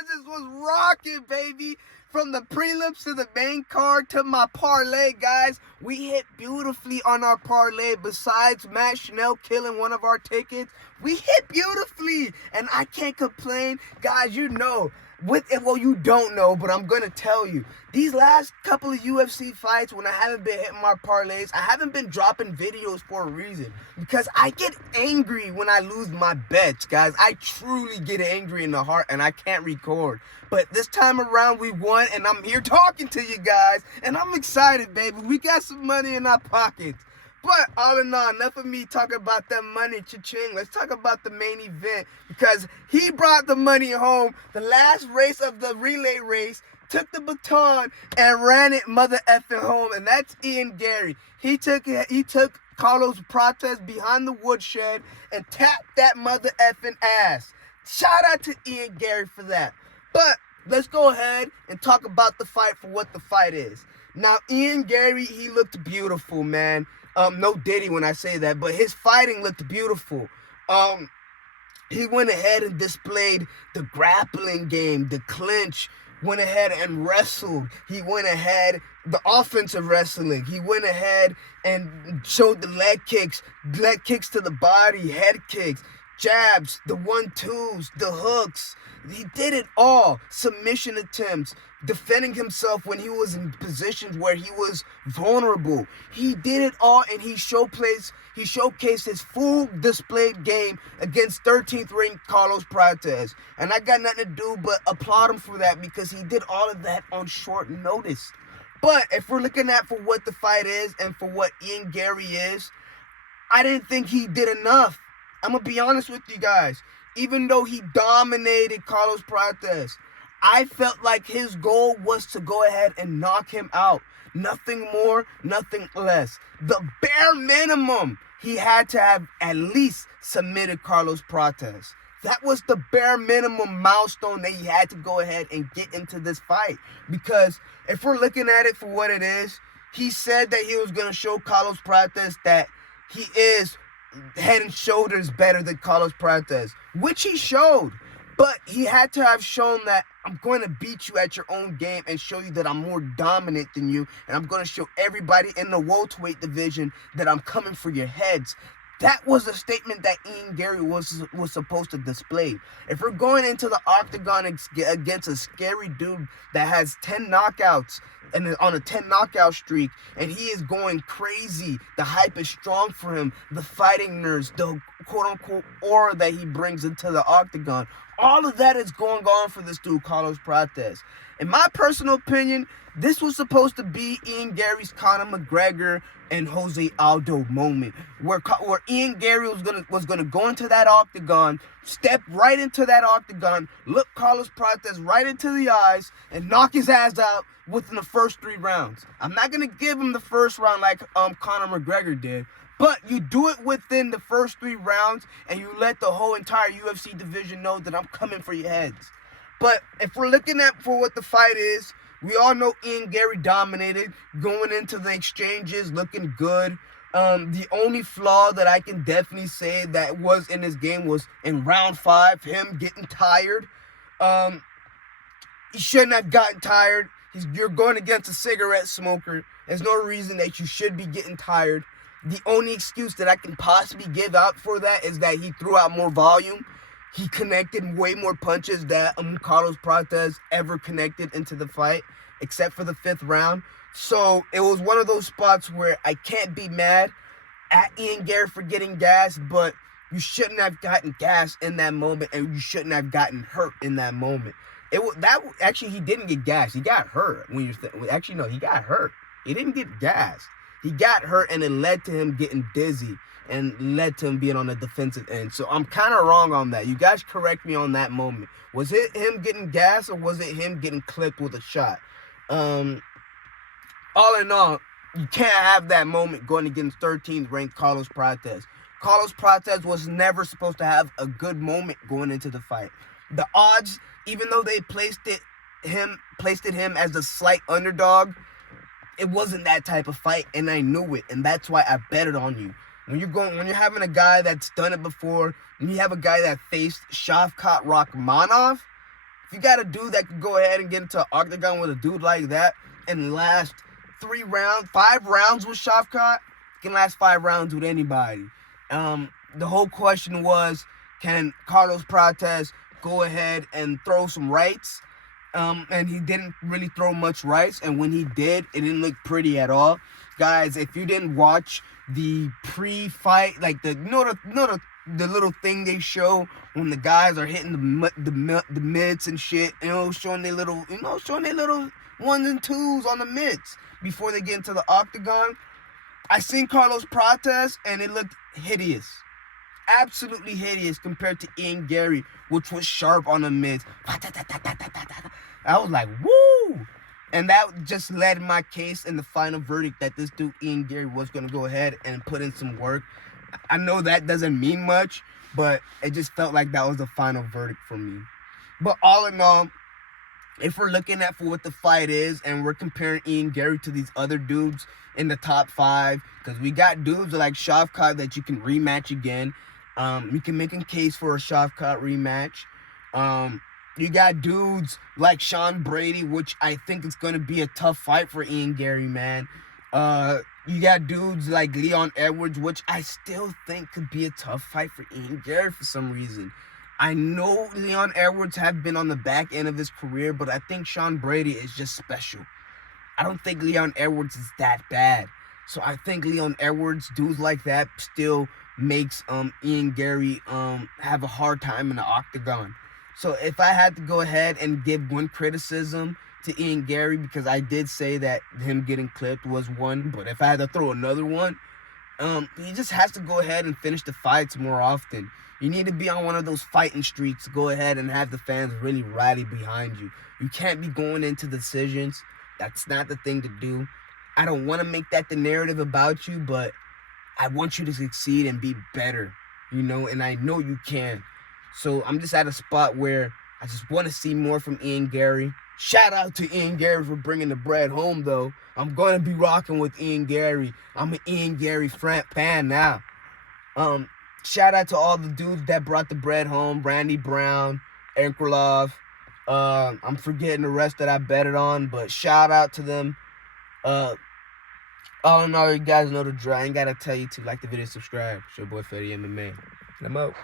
Kansas was rocking, baby. From the prelims to the main card to my parlay, guys. We hit beautifully on our parlay. Besides Matt Schnell killing one of our tickets, we hit beautifully. And I can't complain. Guys, you know, you don't know, but I'm going to tell you. These last couple of UFC fights, when I haven't been hitting my parlays, I haven't been dropping videos for a reason. Because I get angry when I lose my bets, guys. I truly get angry in the heart, and I can't record. But this time around, we won, and I'm here talking to you guys. And I'm excited, baby. We got some money in our pockets. But all in all, enough of me talking about that money, cha-ching. Let's talk about the main event, because he brought the money home. The last race of the relay race, took the baton and ran it mother effing home, and that's Garry. He took Carlos Prates behind the woodshed and tapped that mother effing ass. Shout out to Garry for that. But let's go ahead and talk about the fight for what the fight is. Now, Garry, he looked beautiful, man. No Diddy when I say that, but his fighting looked beautiful. He went ahead and displayed the grappling game, the clinch, went ahead and wrestled. He went ahead, the offensive wrestling. He went ahead and showed the leg kicks to the body, head kicks, jabs, the 1-2s, the hooks. He did it all. Submission attempts, defending himself when he was in positions where he was vulnerable. He did it all, and he showcased his full displayed game against 13th ranked Carlos Prates. And I got nothing to do but applaud him for that, because he did all of that on short notice. But if we're looking at for what the fight is and for what Garry is, I didn't think he did enough. I'm going to be honest with you guys. Even though he dominated Carlos Prates, I felt like his goal was to go ahead and knock him out. Nothing more, nothing less. The bare minimum, he had to have at least submitted Carlos Prates. That was the bare minimum milestone that he had to go ahead and get into this fight. Because if we're looking at it for what it is, he said that he was going to show Carlos Prates that he is head and shoulders better than Carlos Prates, which he showed. But he had to have shown that I'm going to beat you at your own game and show you that I'm more dominant than you, and I'm going to show everybody in the welterweight division that I'm coming for your heads. That was a statement that Garry was supposed to display. If we're going into the octagon against a scary dude that has 10 knockouts and on a 10 knockout streak, and he is going crazy, the hype is strong for him, the fighting nerves, the quote-unquote aura that he brings into the octagon, all of that is going on for this dude, Carlos Prates. In my personal opinion, this was supposed to be Garry's Conor McGregor and Jose Aldo moment, where Garry was gonna go into that octagon, step right into that octagon, look Carlos Prates right into the eyes, and knock his ass out within the first 3 rounds. I'm not gonna give him the first round like Conor McGregor did, but you do it within the first 3 rounds, and you let the whole entire UFC division know that I'm coming for your heads. But if we're looking at for what the fight is, we all know Garry dominated, going into the exchanges, looking good. The only flaw that I can definitely say that was in his game was in round 5, him getting tired. He shouldn't have gotten tired. You're going against a cigarette smoker. There's no reason that you should be getting tired. The only excuse that I can possibly give out for that is that he threw out more volume. He connected way more punches that Carlos Prates ever connected into the fight, except for the 5th round. So it was one of those spots where I can't be mad at Garry for getting gassed, but you shouldn't have gotten gassed in that moment, and you shouldn't have gotten hurt in that moment. Actually, he didn't get gassed. He got hurt. Actually, no, he got hurt. He didn't get gassed. He got hurt, and it led to him getting dizzy and led to him being on the defensive end. So I'm kind of wrong on that. You guys correct me on that moment. Was it him getting gassed, or was it him getting clipped with a shot? All in all, you can't have that moment going against 13th ranked Carlos Prates. Carlos Prates was never supposed to have a good moment going into the fight. The odds, even though they placed him as a slight underdog, it wasn't that type of fight, and I knew it, and that's why I betted on you. When you're having a guy that's done it before, when you have a guy that faced Shavkat Rakhmonov, If you got a dude that can go ahead and get into an octagon with a dude like that and last 5 rounds with Shavkat, can last 5 rounds with anybody. The whole question was, can Carlos Prates go ahead and throw some rights? And he didn't really throw much rights, and when he did, it didn't look pretty at all. Guys, if you didn't watch the pre-fight, like the little thing they show when the guys are hitting the mitts and shit, showing their little ones and twos on the mitts before they get into the octagon. I seen Carlos Prates, and it looked hideous. Absolutely hideous compared to Ian Garry, which was sharp on the mitts. I was like, woo! And that just led my case in the final verdict that this dude, Ian Garry, was going to go ahead and put in some work. I know that doesn't mean much, but it just felt like that was the final verdict for me. But all in all, if we're looking at for what the fight is, and we're comparing Ian Garry to these other dudes in the top 5, because we got dudes like Shavkat that you can rematch again. You can make a case for a Shavkat rematch. You got dudes like Sean Brady, which I think is going to be a tough fight for Ian Garry, man. You got dudes like Leon Edwards, which I still think could be a tough fight for Ian Garry for some reason. I know Leon Edwards have been on the back end of his career, but I think Sean Brady is just special. I don't think Leon Edwards is that bad. So I think Leon Edwards, dudes like that, still makes Ian Garry have a hard time in the octagon. So if I had to go ahead and give one criticism to Ian Garry, because I did say that him getting clipped was one, but if I had to throw another one, he just has to go ahead and finish the fights more often. You need to be on one of those fighting streaks to go ahead and have the fans really rally behind you. You can't be going into decisions. That's not the thing to do. I don't want to make that the narrative about you, but I want you to succeed and be better, and I know you can. So I'm just at a spot where I just want to see more from Ian Garry. Shout out to Ian Garry for bringing the bread home, though. I'm going to be rocking with Ian Garry. I'm an Ian Garry fan now. Shout out to all the dudes that brought the bread home. Randy Brown, Eric Krylov. I'm forgetting the rest that I betted on, but shout out to them. All in all, you guys know the drill. I ain't got to tell you to like the video, subscribe. It's your boy Fetty MMA. I'm out.